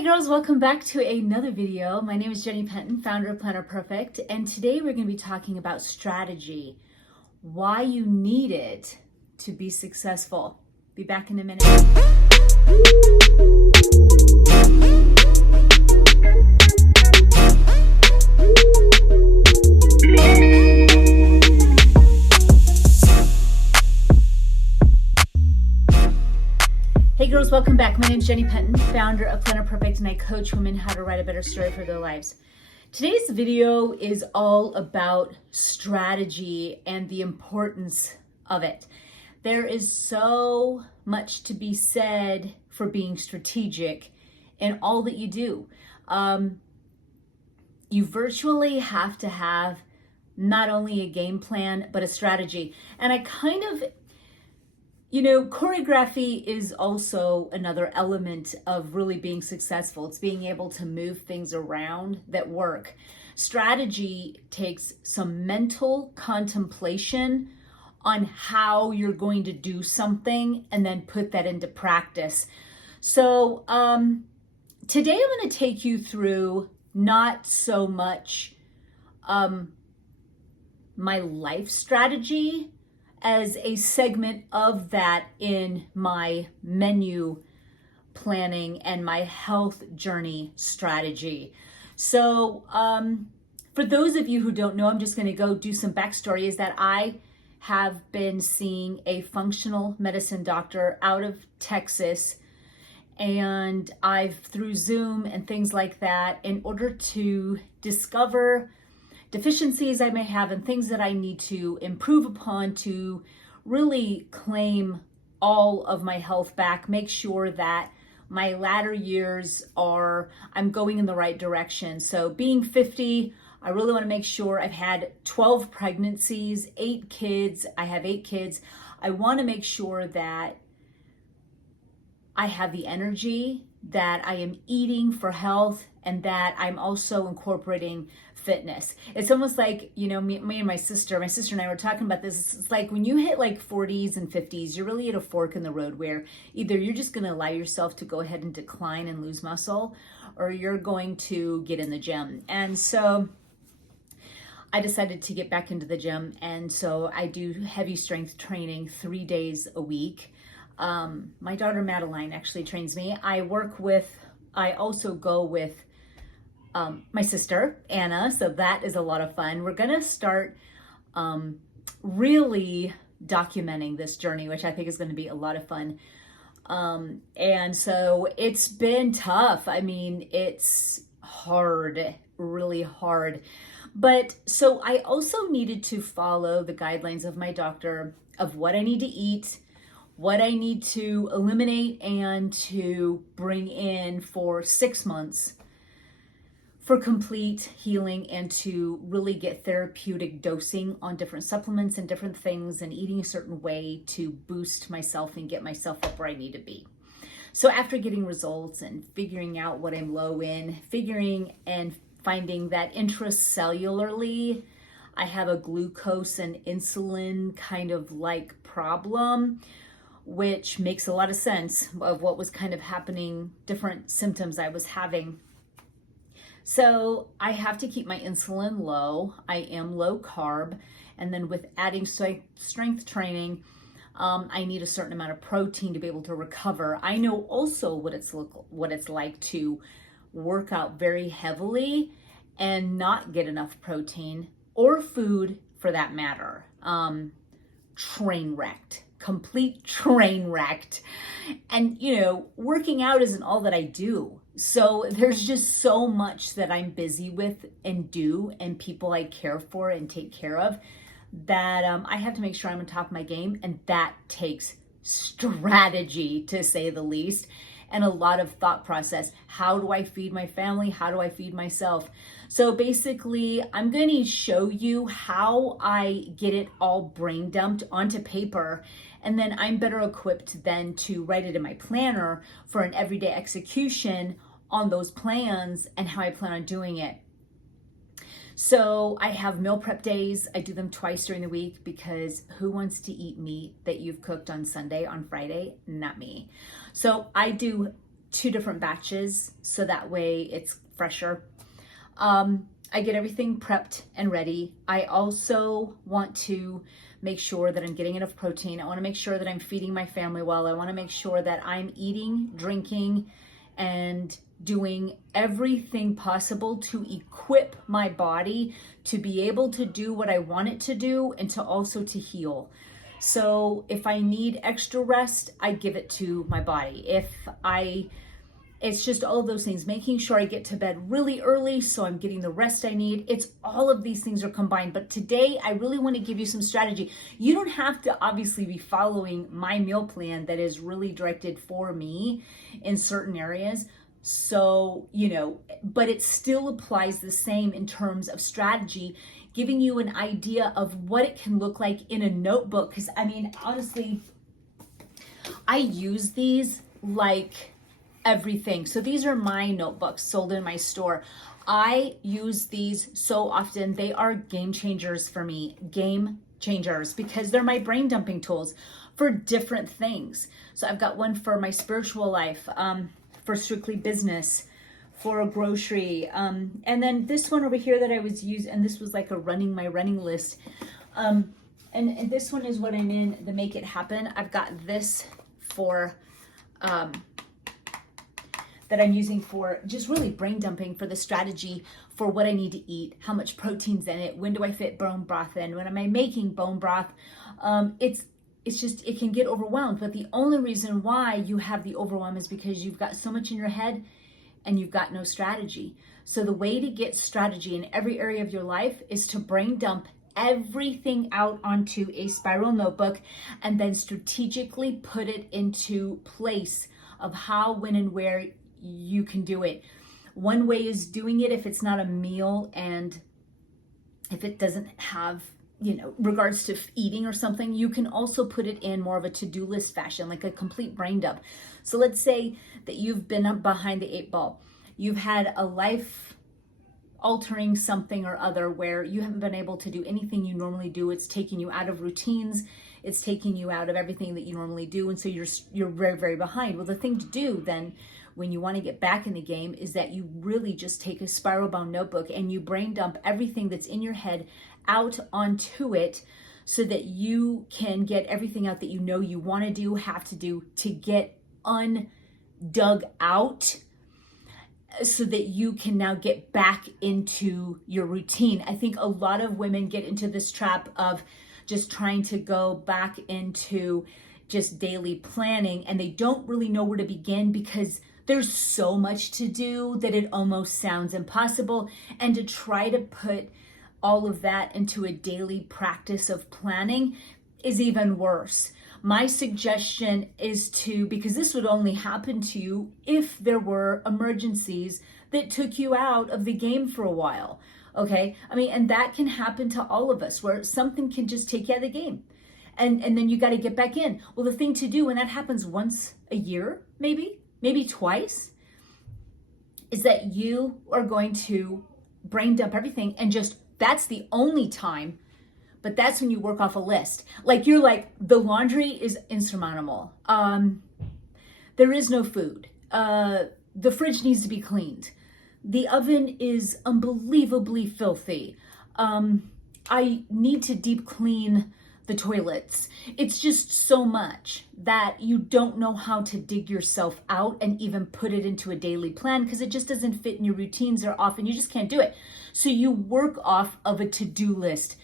Hey girls, welcome back to another video. My name is Jenny Penton, founder of Planner Perfect, and today we're going to be talking about strategy, why you need it to be successful. Be back in a minute. Hey girls, welcome back. My name is Jenny Penton, founder of Planner Perfect, and I coach women how to write a better story for their lives. Today's video is all about strategy and the importance of it. There is so much to be said for being strategic in all that you do. You virtually have to have not only a game plan, but a strategy. And I kind of choreography is also another element of really being successful. It's being able to move things around that work. Strategy takes some mental contemplation on how you're going to do something and then put that into practice. So today I'm going to take you through not so much my life strategy as a segment of that in my menu planning and my health journey strategy. So for those of you who don't know, I'm just going to go do some backstory, is that I have been seeing a functional medicine doctor out of Texas, and I've through Zoom and things like that, in order to discover deficiencies I may have and things that I need to improve upon to really claim all of my health back, make sure that my latter years I'm going in the right direction. So being 50, I really want to make sure I've had 12 pregnancies, 8 kids. I have 8 kids. I want to make sure that I have the energy, that I am eating for health, and that I'm also incorporating fitness. It's almost like, me and my sister and I were talking about this. It's like when you hit like 40s and 50s, you're really at a fork in the road where either you're just going to allow yourself to go ahead and decline and lose muscle, or you're going to get in the gym. And so I decided to get back into the gym. And so I do heavy strength training 3 days a week. My daughter Madeline actually trains me. I also go with my sister Anna, so that is a lot of fun. We're gonna start really documenting this journey, which I think is going to be a lot of fun. And so it's been tough. I mean, it's hard, really hard. But so I also needed to follow the guidelines of my doctor of what I need to eat, what I need to eliminate and to bring in for 6 months for complete healing, and to really get therapeutic dosing on different supplements and different things, and eating a certain way to boost myself and get myself up where I need to be. So after getting results and figuring out what I'm low in, finding that intracellularly, I have a glucose and insulin kind of like problem, which makes a lot of sense of what was kind of happening, different symptoms I was having. So I have to keep my insulin low. I am low carb. And then with adding strength training, I need a certain amount of protein to be able to recover. I know also what it's like to work out very heavily and not get enough protein or food for that matter. Train wrecked. Complete train wrecked. And working out isn't all that I do. So there's just so much that I'm busy with and do, and people I care for and take care of, that I have to make sure I'm on top of my game. And that takes strategy, to say the least, and a lot of thought process. How do I feed my family? How do I feed myself? So basically, I'm going to show you how I get it all brain dumped onto paper, and then I'm better equipped then to write it in my planner for an everyday execution on those plans and how I plan on doing it. So I have meal prep days. I do them twice during the week, because who wants to eat meat that you've cooked on Sunday, on Friday? Not me. So I do 2 different batches, so that way it's fresher. I get everything prepped and ready. I also want to make sure that I'm getting enough protein. I want to make sure that I'm feeding my family well. I want to make sure that I'm eating, drinking, and doing everything possible to equip my body to be able to do what I want it to do and to also to heal. So if I need extra rest, I give it to my body. It's just all of those things, making sure I get to bed really early so I'm getting the rest I need. It's all of these things are combined. But today I really want to give you some strategy. You don't have to obviously be following my meal plan that is really directed for me in certain areas. So, but it still applies the same in terms of strategy, giving you an idea of what it can look like in a notebook. Because honestly, I use these like everything. So these are my notebooks sold in my store. I use these so often. They are game changers for me, game changers, because they're my brain dumping tools for different things. So I've got one for my spiritual life, for strictly business, for a grocery. And then this one over here that I was using, and this was like my running list. And this one is what I'm in, the Make It Happen. I've got this for, that I'm using for just really brain dumping for the strategy for what I need to eat, how much protein's in it, when do I fit bone broth in, when am I making bone broth. It's just, it can get overwhelmed, but the only reason why you have the overwhelm is because you've got so much in your head and you've got no strategy. So the way to get strategy in every area of your life is to brain dump everything out onto a spiral notebook and then strategically put it into place of how, when, and where you can do it. One way is doing it if it's not a meal and if it doesn't have, regards to eating or something, you can also put it in more of a to-do list fashion, like a complete brain dump. So let's say that you've been up behind the 8 ball. You've had a life altering something or other where you haven't been able to do anything you normally do. It's taking you out of routines. It's taking you out of everything that you normally do. And so you're very, very behind. Well, the thing to do then when you want to get back in the game is that you really just take a spiral bound notebook and you brain dump everything that's in your head out onto it so that you can get everything out that you want to do, have to do to get undug out so that you can now get back into your routine. I think a lot of women get into this trap of just trying to go back into just daily planning and they don't really know where to begin because there's so much to do that it almost sounds impossible. And to try to put all of that into a daily practice of planning is even worse. My suggestion is because this would only happen to you if there were emergencies that took you out of the game for a while. Okay? And that can happen to all of us where something can just take you out of the game. And then you got to get back in. Well, the thing to do when that happens once a year, maybe twice, is that you are going to brain dump everything and that's the only time, but that's when you work off a list. Like you're like, the laundry is insurmountable. There is no food. The fridge needs to be cleaned. The oven is unbelievably filthy. I need to deep clean the toilets. It's just so much that you don't know how to dig yourself out and even put it into a daily plan because it just doesn't fit in your routines or often you just can't do it. So you work off of a to-do list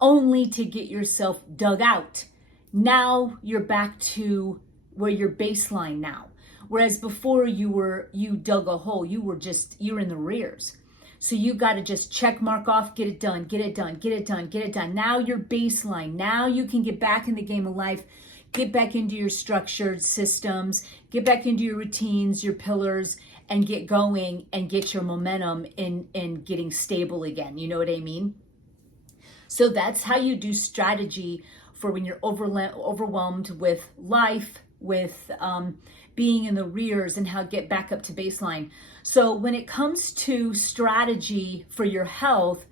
only to get yourself dug out. Now you're back to where your baseline now. Whereas before you dug a hole, you're in the rears. So you got to just check mark off, get it done, get it done, get it done, get it done. Now you're baseline. Now you can get back in the game of life, get back into your structured systems, get back into your routines, your pillars, and get going and get your momentum in getting stable again. You know what I mean? So that's how you do strategy for when you're overwhelmed with life, with being in the rears, and how to get back up to baseline. So when it comes to strategy for your health,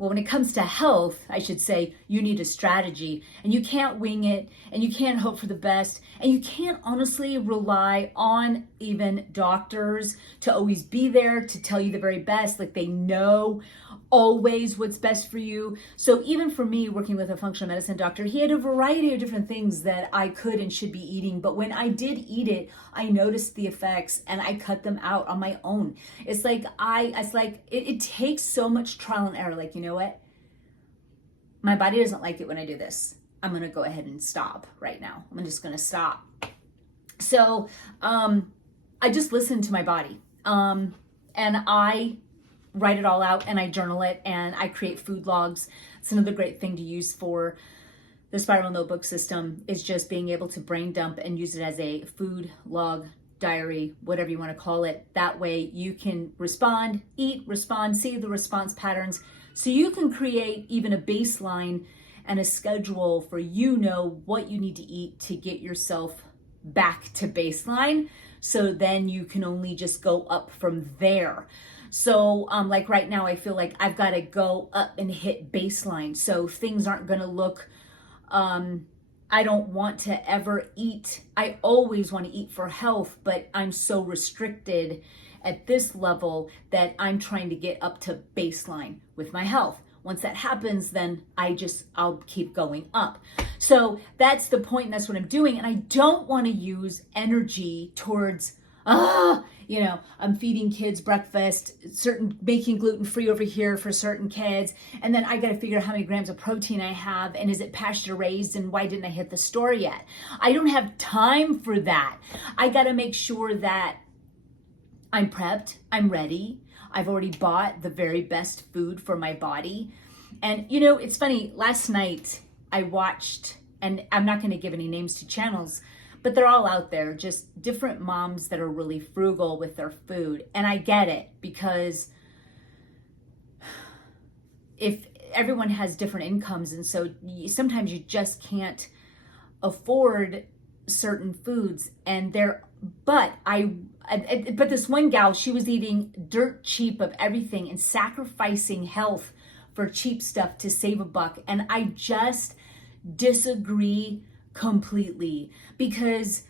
well, when it comes to health, I should say, you need a strategy, and you can't wing it, and you can't hope for the best, and you can't honestly rely on even doctors to always be there to tell you the very best. Like, they know always what's best for you. So even for me, working with a functional medicine doctor, he had a variety of different things that I could and should be eating. But when I did eat it, I noticed the effects and I cut them out on my own. It's like it takes so much trial and error. Like, you know what? My body doesn't like it when I do this. I'm going to go ahead and stop right now. I'm just going to stop. So I just listen to my body. And I write it all out and I journal it and I create food logs. It's another great thing to use for the spiral notebook system, is just being able to brain dump and use it as a food log, diary, whatever you want to call it. That way you can respond, eat, respond, see the response patterns. So you can create even a baseline and a schedule for what you need to eat to get yourself back to baseline. So then you can only just go up from there. So like right now, I feel like I've got to go up and hit baseline. So things aren't going to look, I don't want to ever eat. I always want to eat for health, but I'm so restricted at this level that I'm trying to get up to baseline with my health. Once that happens, then I'll keep going up. So that's the point, and that's what I'm doing. And I don't want to use energy towards, I'm feeding kids breakfast, making gluten-free over here for certain kids. And then I got to figure out how many grams of protein I have. And is it pasture raised? And why didn't I hit the store yet? I don't have time for that. I got to make sure that I'm prepped, I'm ready. I've already bought the very best food for my body. And it's funny, last night I watched, and I'm not going to give any names to channels, but they're all out there, just different moms that are really frugal with their food. And I get it, because if everyone has different incomes, and so sometimes you just can't afford certain foods. And but this one gal, she was eating dirt cheap of everything and sacrificing health for cheap stuff to save a buck. And I just disagree completely, because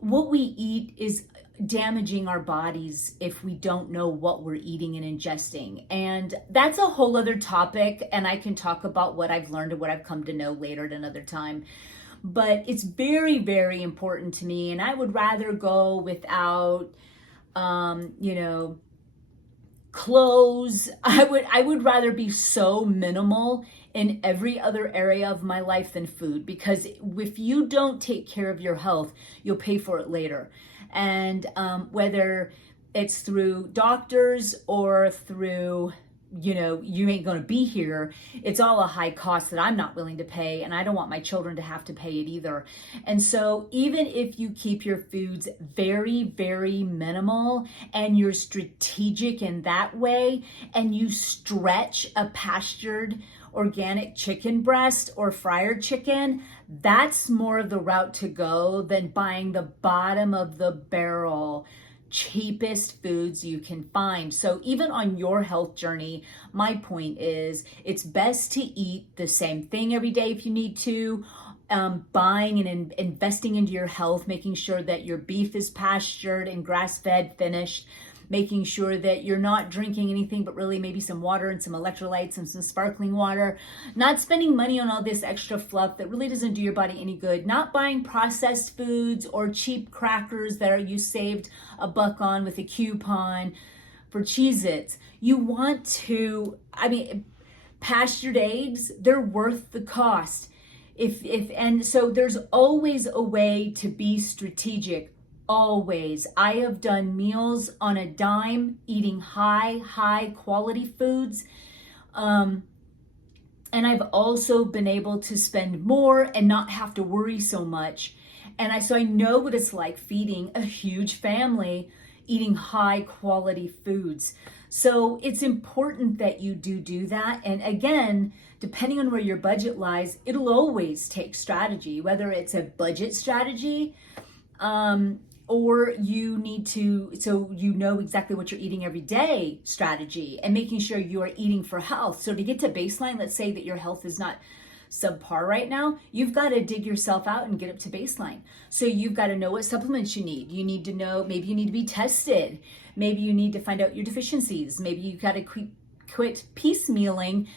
what we eat is damaging our bodies if we don't know what we're eating and ingesting. And that's a whole other topic, and I can talk about what I've learned and what I've come to know later at another time. But it's very, very important to me, and I would rather go without clothes. I would rather be so minimal in every other area of my life than food, because if you don't take care of your health, you'll pay for it later. And whether it's through doctors or through, you ain't going to be here, it's all a high cost that I'm not willing to pay, and I don't want my children to have to pay it either. And so even if you keep your foods very, very minimal and you're strategic in that way, and you stretch a pastured organic chicken breast or fryer chicken, that's more of the route to go than buying the bottom of the barrel cheapest foods you can find. So even on your health journey, my point is, it's best to eat the same thing every day if you need to. Buying and investing into your health, making sure that your beef is pastured and grass-fed, finished, making sure that you're not drinking anything but really maybe some water and some electrolytes and some sparkling water, not spending money on all this extra fluff that really doesn't do your body any good, not buying processed foods or cheap crackers that you saved a buck on with a coupon for Cheez-Its. You want to, pastured eggs, they're worth the cost. And so there's always a way to be strategic. Always. I have done meals on a dime, eating high quality foods. And I've also been able to spend more and not have to worry so much. So I know what it's like feeding a huge family, eating high quality foods. So it's important that you do that. And again, depending on where your budget lies, it'll always take strategy, whether it's a budget strategy, or you need to, so you know exactly what you're eating every day strategy, and making sure you are eating for health. So to get to baseline, let's say that your health is not subpar right now, you've got to dig yourself out and get up to baseline. So you've got to know what supplements you need. You need to know, maybe you need to be tested. Maybe you need to find out your deficiencies. Maybe you've got to quit piecemealing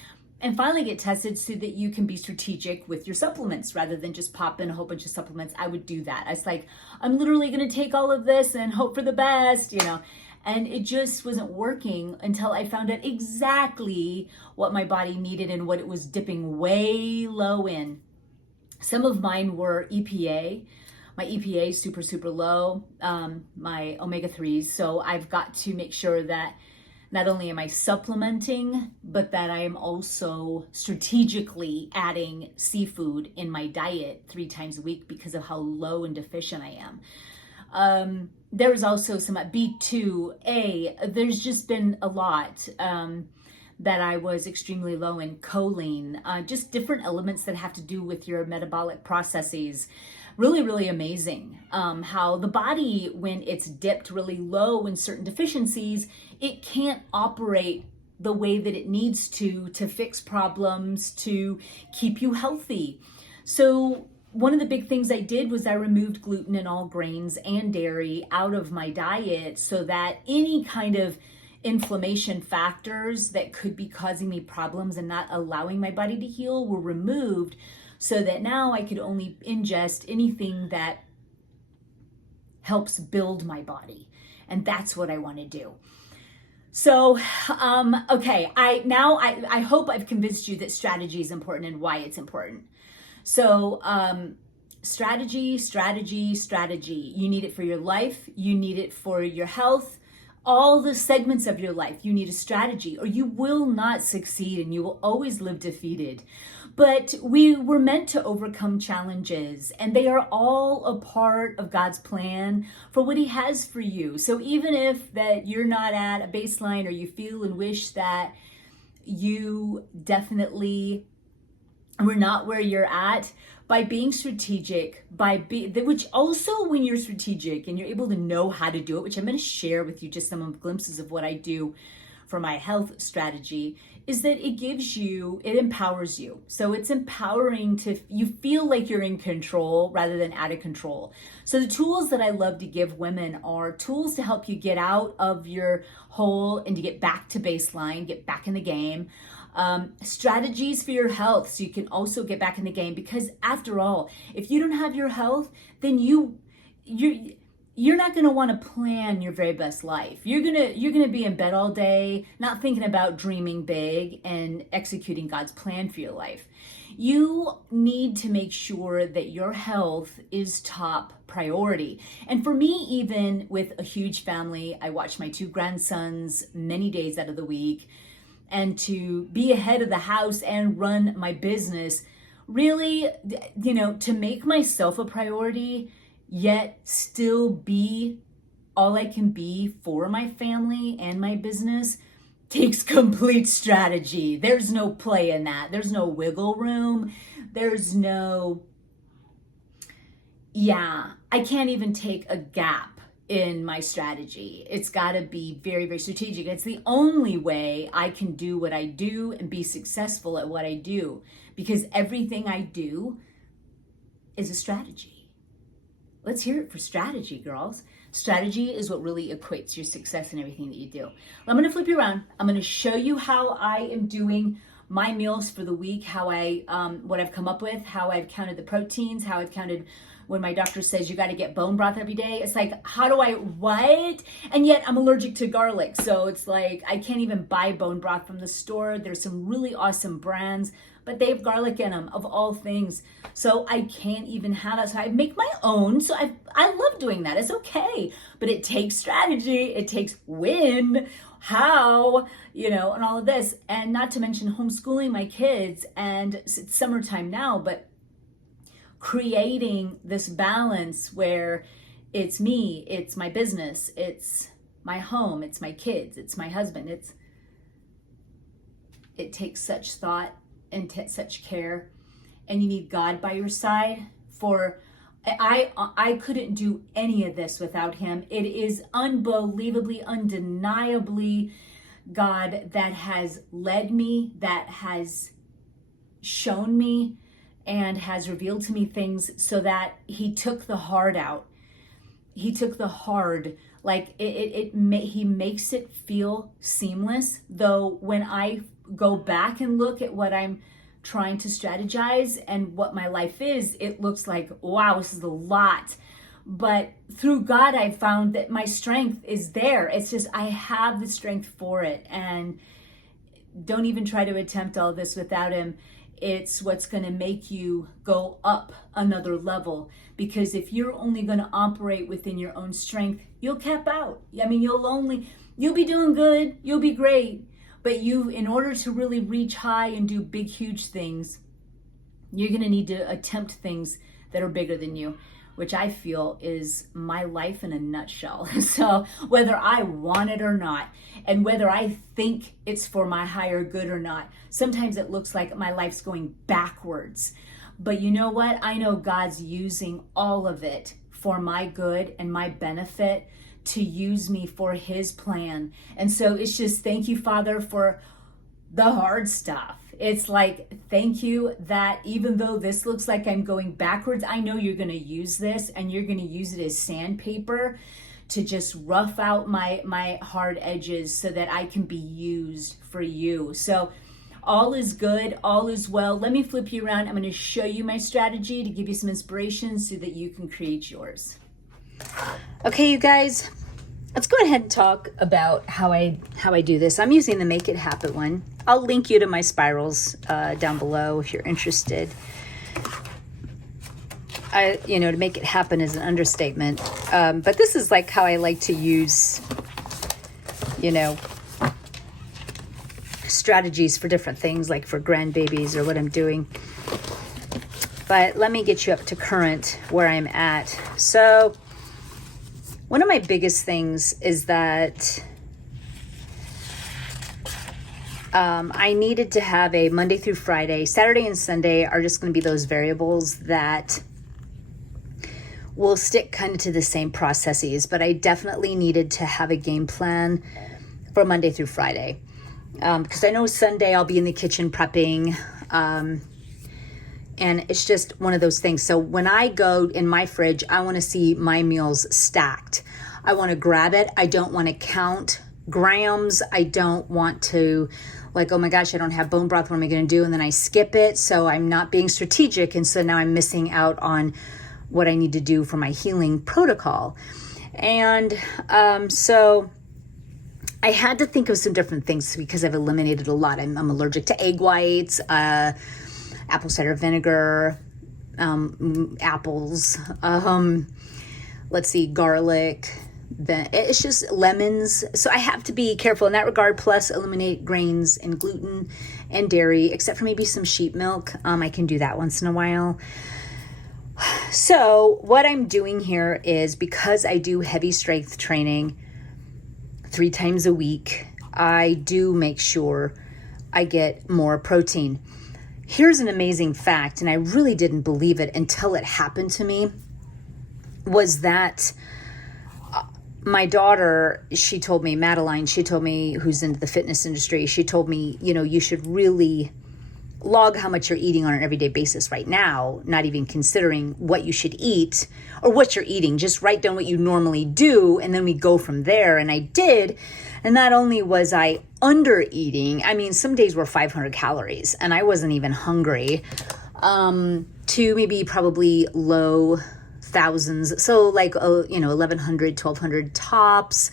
and finally get tested so that you can be strategic with your supplements rather than just pop in a whole bunch of supplements. I would do that. I was like, I'm literally going to take all of this and hope for the best, you know. And it just wasn't working until I found out exactly what my body needed and what it was dipping way low in. Some of mine were EPA. My EPA is super, super low, my omega-3s. So I've got to make sure that not only am I supplementing, but that I am also strategically adding seafood in my diet 3 times a week because of how low and deficient I am. There was also some B2A. There's just been a lot that I was extremely low in. Choline, just different elements that have to do with your metabolic processes. Really, really amazing how the body, when it's dipped really low in certain deficiencies, it can't operate the way that it needs to fix problems, to keep you healthy. So one of the big things I did was I removed gluten and all grains and dairy out of my diet so that any kind of inflammation factors that could be causing me problems and not allowing my body to heal were removed, so that now I could only ingest anything that helps build my body. And that's what I want to do. So, okay, I hope I've convinced you that strategy is important and why it's important. So, strategy. You need it for your life. You need it for your health. All the segments of your life, you need a strategy, or you will not succeed and you will always live defeated. But we were meant to overcome challenges, and they are all a part of God's plan for what He has for you. So even if that you're not at a baseline, or you feel and wish that you definitely were not where you're at, by being strategic, which also when you're strategic and you're able to know how to do it, which I'm going to share with you just some glimpses of what I do for my health strategy, is that it empowers you. So it's empowering you feel like you're in control rather than out of control. So the tools that I love to give women are tools to help you get out of your hole and to get back to baseline, get back in the game. Strategies for your health so you can also get back in the game, because after all, if you don't have your health, then you're not going to want to plan your very best life. You're going to be in bed all day, not thinking about dreaming big and executing God's plan for your life. You need to make sure that your health is top priority. And for me, even with a huge family, I watch my 2 grandsons many days out of the week, and to be ahead of the house and run my business, really, to make myself a priority, yet still be all I can be for my family and my business, takes complete strategy. There's no play in that. There's no wiggle room. There's no, I can't even take a gap in my strategy. It's got to be very, very strategic. It's the only way I can do what I do and be successful at what I do, because everything I do is a strategy. Let's hear it for strategy, girls. Strategy is what really equates your success in everything that you do. I'm going to flip you around. I'm going to show you how I am doing my meals for the week, how what I've come up with, how I've counted the proteins, how I've counted when my doctor says you got to get bone broth every day. It's like, what? And yet I'm allergic to garlic. So it's like, I can't even buy bone broth from the store. There's some really awesome brands, but they have garlic in them, of all things. So I can't even have that. So I make my own. So I love doing that. It's okay. But it takes strategy. It takes when, how, and all of this. And not to mention homeschooling my kids. And it's summertime now, but creating this balance where it's me, it's my business, it's my home, it's my kids, it's my husband. It takes such thought and such care, and you need God by your side I couldn't do any of this without him. It is unbelievably, undeniably God that has led me, that has shown me, and has revealed to me things so that he took the hard out. He took the hard, like he makes it feel seamless. Though when I go back and look at what I'm trying to strategize and what my life is, it looks like, wow, this is a lot. But through God, I found that my strength is there. It's just, I have the strength for it. And don't even try to attempt all this without him. It's what's going to make you go up another level. Because if you're only going to operate within your own strength, you'll cap out. I mean, you'll be doing good. You'll be great. But in order to really reach high and do big, huge things, you're going to need to attempt things that are bigger than you, which I feel is my life in a nutshell. So whether I want it or not, and whether I think it's for my higher good or not, sometimes it looks like my life's going backwards. But you know what? I know God's using all of it for my good and my benefit, to use me for his plan. And so it's just, thank you, Father, for the hard stuff. It's like, thank you that even though this looks like I'm going backwards, I know you're going to use this, and you're going to use it as sandpaper to just rough out my hard edges so that I can be used for you. So all is good, all is well. Let me flip you around. I'm going to show you my strategy to give you some inspiration so that you can create yours. Okay, you guys, let's go ahead and talk about how I do this. I'm using the Make It Happen one. I'll link you to my spirals down below if you're interested. To make it happen is an understatement. But this is like how I like to use, strategies for different things, like for grandbabies or what I'm doing. But let me get you up to current where I'm at. So one of my biggest things is that I needed to have a Monday through Friday. Saturday and Sunday are just going to be those variables that will stick kind of to the same processes, but I definitely needed to have a game plan for Monday through Friday. Because I know Sunday I'll be in the kitchen prepping, and it's just one of those things. So when I go in my fridge, I want to see my meals stacked. I want to grab it. I don't want to count grams. I don't want to like, oh my gosh, I don't have bone broth. What am I going to do? And then I skip it. So I'm not being strategic. And so now I'm missing out on what I need to do for my healing protocol. And so I had to think of some different things because I've eliminated a lot. I'm allergic to egg whites, apple cider vinegar, apples, garlic. It's just lemons. So I have to be careful in that regard, plus eliminate grains and gluten and dairy, except for maybe some sheep milk. I can do that once in a while. So what I'm doing here is, because I do heavy strength training 3 times a week, I do make sure I get more protein. Here's an amazing fact, and I really didn't believe it until it happened to me, was that my daughter, she told me, Madeline, who's into the fitness industry, she told me, you should really log how much you're eating on an everyday basis right now, not even considering what you should eat or what you're eating. Just write down what you normally do, and then we go from there. And I did. And not only was I under eating, I mean, some days were 500 calories and I wasn't even hungry, to maybe probably low thousands. So like, 1,100, 1,200 tops.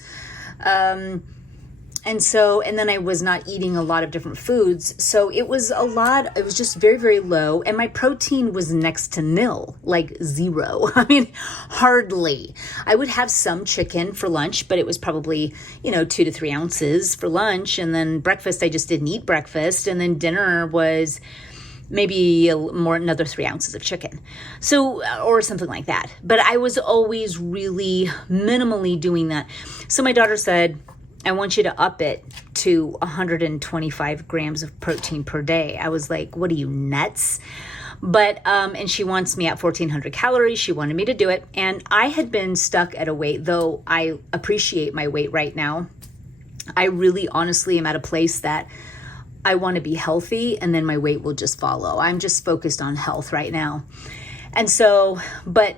And then I was not eating a lot of different foods. So it was a lot. It was just very, very low. And my protein was next to nil, like 0. I mean, hardly. I would have some chicken for lunch, but it was probably, 2 to 3 ounces for lunch. And then breakfast, I just didn't eat breakfast. And then dinner was maybe another 3 ounces of chicken. So, or something like that. But I was always really minimally doing that. So my daughter said, I want you to up it to 125 grams of protein per day. I was like, what are you, nuts? But, and she wants me at 1400 calories. She wanted me to do it. And I had been stuck at a weight, though I appreciate my weight right now. I really honestly am at a place that I want to be healthy, and then my weight will just follow. I'm just focused on health right now. And so, but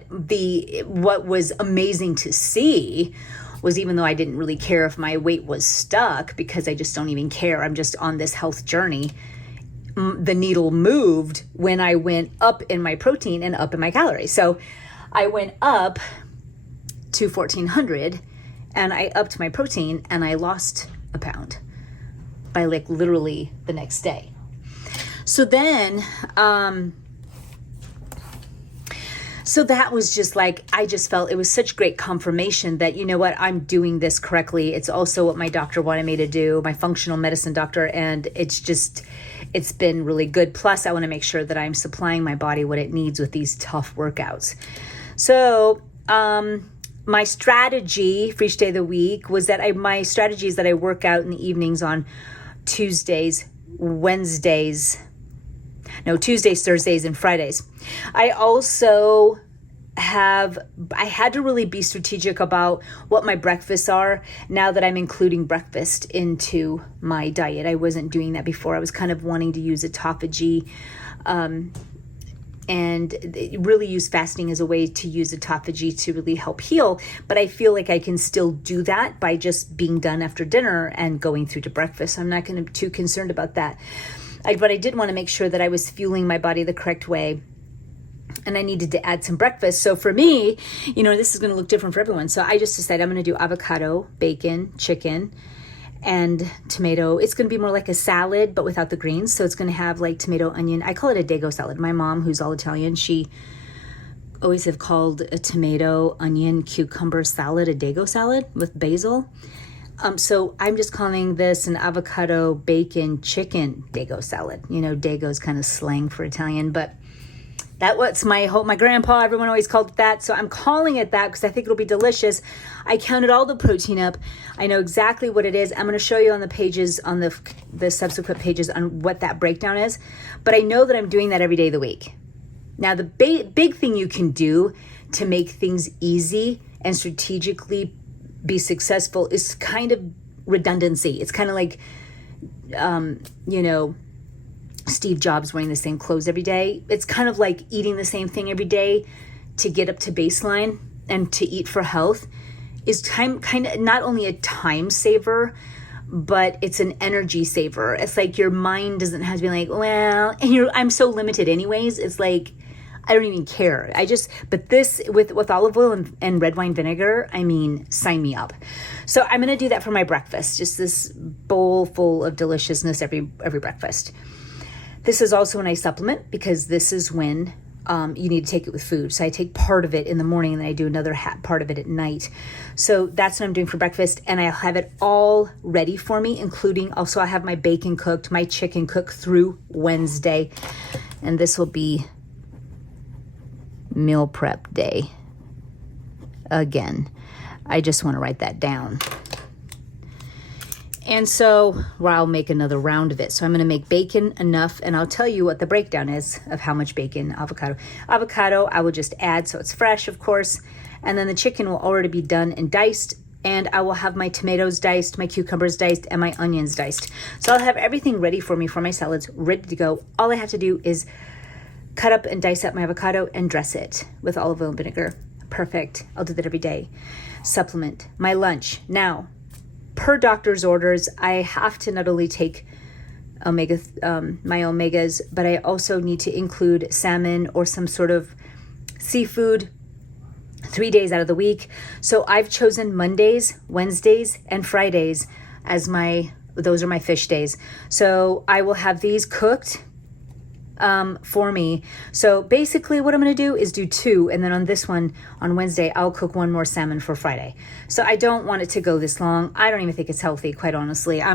what was amazing to see was, even though I didn't really care if my weight was stuck, because I just don't even care, I'm just on this health journey, the needle moved when I went up in my protein and up in my calories. So I went up to 1400 and I upped my protein and I lost a pound by like literally the next day. So then, so that was just like, I just felt it was such great confirmation that, you know what, I'm doing this correctly. It's also what my doctor wanted me to do, my functional medicine doctor. And it's been really good. Plus, I want to make sure that I'm supplying my body what it needs with these tough workouts. So, my strategy for each day of the week was that my strategy is that I work out in the evenings on Tuesdays, Thursdays, and Fridays. I also I had to really be strategic about what my breakfasts are now that I'm including breakfast into my diet. I wasn't doing that before. I was kind of wanting to use autophagy, and really use fasting as a way to use autophagy to really help heal. But I feel like I can still do that by just being done after dinner and going through to breakfast. I'm not going to be too concerned about that. But I did want to make sure that I was fueling my body the correct way. And I needed to add some breakfast. So for me, this is going to look different for everyone. So I just decided I'm going to do avocado, bacon, chicken, and tomato. It's going to be more like a salad, but without the greens. So it's going to have like tomato, onion. I call it a Dago salad. My mom, who's all Italian, she always have called a tomato, onion, cucumber salad a Dago salad with basil. So I'm just calling this an avocado, bacon, chicken Dago salad. Dago's kind of slang for Italian, but that was my grandpa, everyone always called it that. So I'm calling it that because I think it'll be delicious. I counted all the protein up. I know exactly what it is. I'm going to show you on the pages, on the subsequent pages, on what that breakdown is. But I know that I'm doing that every day of the week. Now, the big thing you can do to make things easy and strategically be successful is kind of redundancy. It's kind of like, Steve Jobs wearing the same clothes every day. It's kind of like eating the same thing every day to get up to baseline and to eat for health is kind of not only a time saver, but it's an energy saver. It's like your mind doesn't have to be like, well, and I'm so limited anyways. It's like, I don't even care. But this with olive oil and red wine vinegar, sign me up. So I'm going to do that for my breakfast. Just this bowl full of deliciousness every breakfast. This is also when I supplement, because this is when you need to take it with food. So I take part of it in the morning and then I do another part of it at night. So that's what I'm doing for breakfast. And I'll have it all ready for me, including also I have my bacon cooked, my chicken cooked through Wednesday. And this will be meal prep day. Again, I just want to write that down. And so, I'll make another round of it. So I'm going to make bacon enough, and I'll tell you what the breakdown is of how much bacon, avocado. Avocado, I will just add so it's fresh, of course. And then the chicken will already be done and diced. And I will have my tomatoes diced, my cucumbers diced, and my onions diced. So I'll have everything ready for me for my salads, ready to go. All I have to do is cut up and dice up my avocado and dress it with olive oil and vinegar. Perfect. I'll do that every day. Supplement. My lunch. Now, per doctor's orders, I have to not only take my omegas, but I also need to include salmon or some sort of seafood 3 days out of the week. So I've chosen Mondays, Wednesdays, and Fridays as those are my fish days. So I will have these cooked for me. So basically what I'm going to do is do 2. And then on this one, on Wednesday, I'll cook 1 more salmon for Friday. So I don't want it to go this long. I don't even think it's healthy, quite honestly. I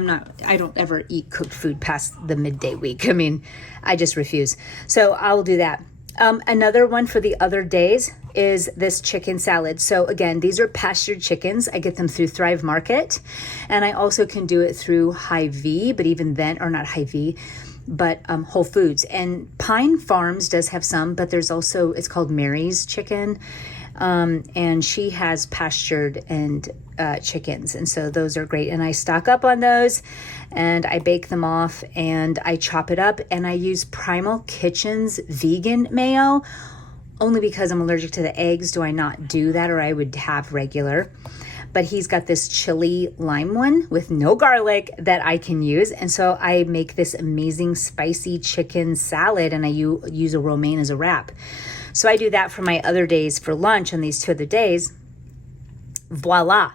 don't ever eat cooked food past the midday week. I just refuse. So I'll do that. Another one for the other days is this chicken salad. So again, these are pastured chickens. I get them through Thrive Market. And I also can do it through Hy-Vee, but even then, or not Hy-Vee, but Whole Foods. And Pine Farms does have some, but there's also, it's called Mary's Chicken. And she has pastured and chickens, and so those are great. And I stock up on those, and I bake them off, and I chop it up, and I use Primal Kitchen's vegan mayo. Only because I'm allergic to the eggs do I not do that, or I would have regular. But he's got this chili lime one with no garlic that I can use. And so I make this amazing spicy chicken salad, and I use a romaine as a wrap. So I do that for my other days for lunch on these 2 other days. Voila.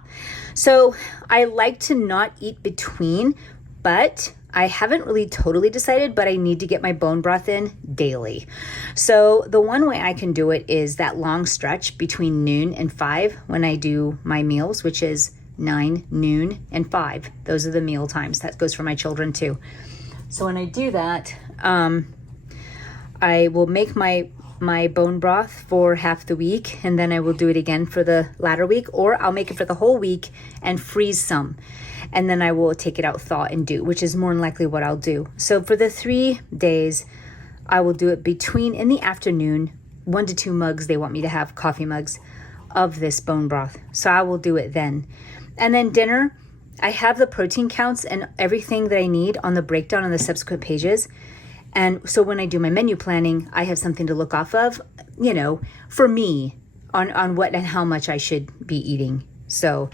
So I like to not eat between, but I haven't really totally decided, but I need to get my bone broth in daily. So the one way I can do it is that long stretch between noon and 5 when I do my meals, which is 9, noon, and 5. Those are the meal times. That goes for my children too. So when I do that, I will make my bone broth for half the week, and then I will do it again for the latter week, or I'll make it for the whole week and freeze some. And then I will take it out, thaw, and do, which is more than likely what I'll do. So for the 3 days, I will do it between, in the afternoon, 1 to 2 mugs, they want me to have coffee mugs of this bone broth. So I will do it then. And then dinner, I have the protein counts and everything that I need on the breakdown on the subsequent pages. And so when I do my menu planning, I have something to look off of, for me on what and how much I should be eating. So,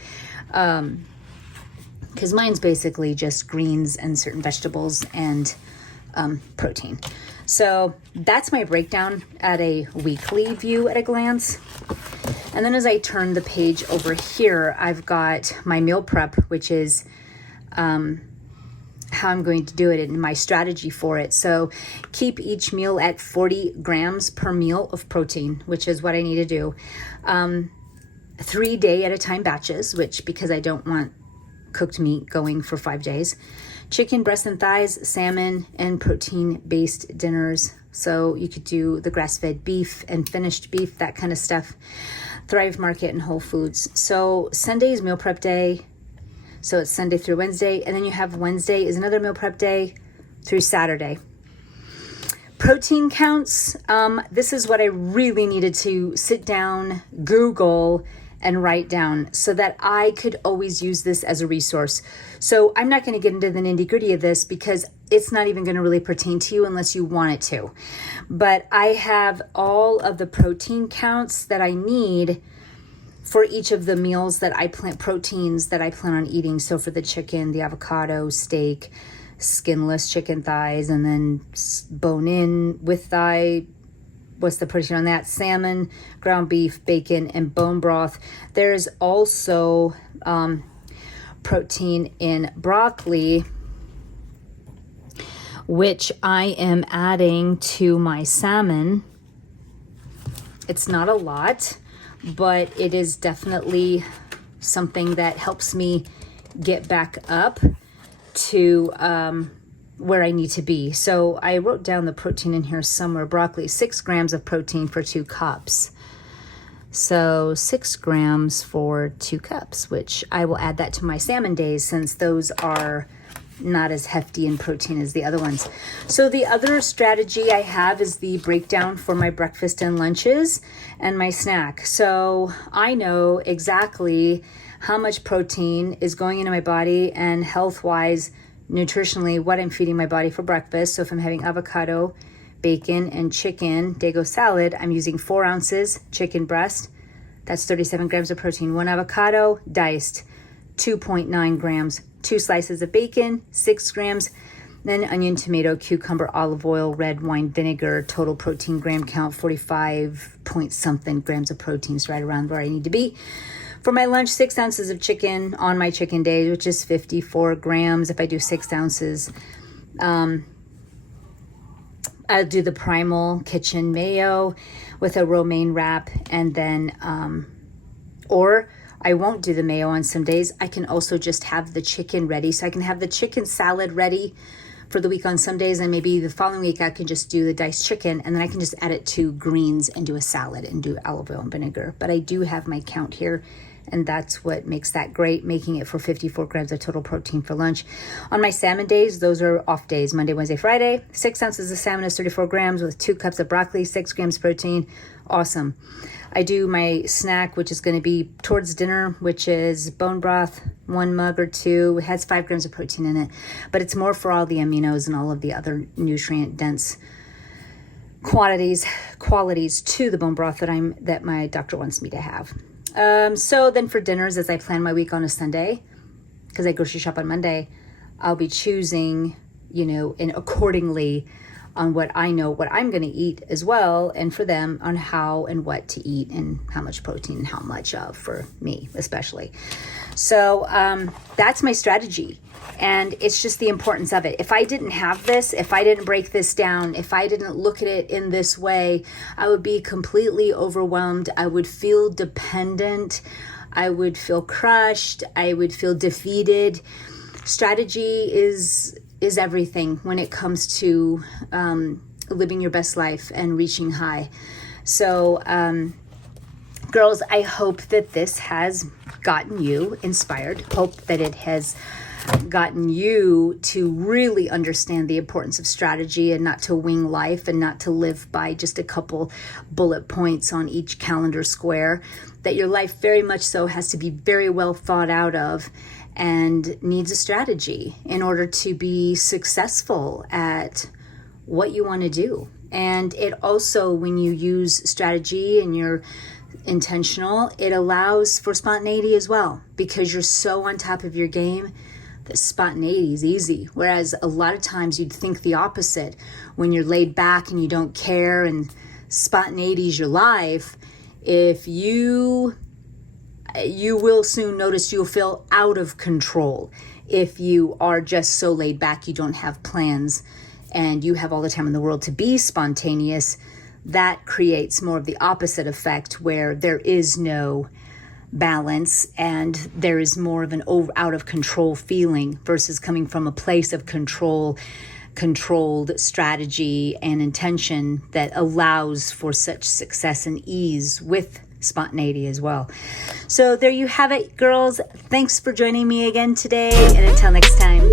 because mine's basically just greens and certain vegetables and protein. So that's my breakdown at a weekly view at a glance. And then as I turn the page over here, I've got my meal prep, which is how I'm going to do it and my strategy for it. So keep each meal at 40 grams per meal of protein, which is what I need to do. 3 day at a time batches, which because I don't want cooked meat going for 5 days. Chicken, breast and thighs, salmon, and protein-based dinners. So you could do the grass-fed beef and finished beef, that kind of stuff. Thrive Market and Whole Foods. So Sunday is meal prep day. So it's Sunday through Wednesday. And then you have Wednesday is another meal prep day through Saturday. Protein counts. This is what I really needed to sit down, Google, and write down so that I could always use this as a resource. So I'm not going to get into the nitty gritty of this because it's not even going to really pertain to you unless you want it to. But I have all of the protein counts that I need for each of the meals that I proteins that I plan on eating. So for the chicken, the avocado, steak, skinless chicken thighs, and then bone in with thigh. What's the protein on that? Salmon, ground beef, bacon, and bone broth. There's also protein in broccoli, which I am adding to my salmon. It's not a lot, but it is definitely something that helps me get back up to where I need to be. So I wrote down the protein in here somewhere. Broccoli, 6 grams of protein for 2 cups. So 6 grams for 2 cups, which I will add that to my salmon days since those are not as hefty in protein as the other ones. So the other strategy I have is the breakdown for my breakfast and lunches and my snack. So I know exactly how much protein is going into my body and health-wise, nutritionally, what I'm feeding my body for breakfast. So if I'm having avocado, bacon, and chicken Dago salad, I'm using 4 ounces chicken breast. That's 37 grams of protein. 1 avocado, diced, 2.9 grams. 2 slices of bacon, 6 grams. Then onion, tomato, cucumber, olive oil, red wine vinegar. Total protein gram count, 45 point something grams of protein. So right around where I need to be. For my lunch, 6 ounces of chicken on my chicken day, which is 54 grams if I do 6 ounces. I'll do the Primal Kitchen mayo with a romaine wrap, and then, or I won't do the mayo on some days. I can also just have the chicken ready. So I can have the chicken salad ready for the week on some days, and maybe the following week I can just do the diced chicken, and then I can just add it to greens and do a salad and do olive oil and vinegar. But I do have my count here And that's what makes that great, making it for 54 grams of total protein for lunch. On my salmon days, those are off days, Monday, Wednesday, Friday. 6 ounces of salmon is 34 grams with 2 cups of broccoli, 6 grams protein. Awesome. I do my snack, which is going to be towards dinner, which is bone broth, 1 mug or 2. It has 5 grams of protein in it, but it's more for all the aminos and all of the other nutrient-dense qualities to the bone broth that my doctor wants me to have. So then for dinners, as I plan my week on a Sunday, because I grocery shop on Monday, I'll be choosing, and accordingly on what I know what I'm going to eat as well, and for them on how and what to eat and how much protein and how much of, for me especially. So that's my strategy, and it's just the importance of it. If I didn't have this, if I didn't break this down, if I didn't look at it in this way, I would be completely overwhelmed. I would feel dependent. I would feel crushed. I would feel defeated. Strategy is everything when it comes to living your best life and reaching high. So girls, I hope that this has gotten you inspired. Hope that it has gotten you to really understand the importance of strategy and not to wing life and not to live by just a couple bullet points on each calendar square, that your life very much so has to be very well thought out of and needs a strategy in order to be successful at what you want to do. And it also, when you use strategy and you're intentional, it allows for spontaneity as well, because you're so on top of your game that spontaneity is easy. Whereas a lot of times you'd think the opposite. When you're laid back and you don't care and spontaneity is your life, if you will soon notice you'll feel out of control if you are just so laid back, you don't have plans, and you have all the time in the world to be spontaneous. That creates more of the opposite effect, where there is no balance and there is more of an out of control feeling versus coming from a place of controlled strategy and intention that allows for such success and ease with spontaneity as well. So there you have it, girls. Thanks for joining me again today, and until next time.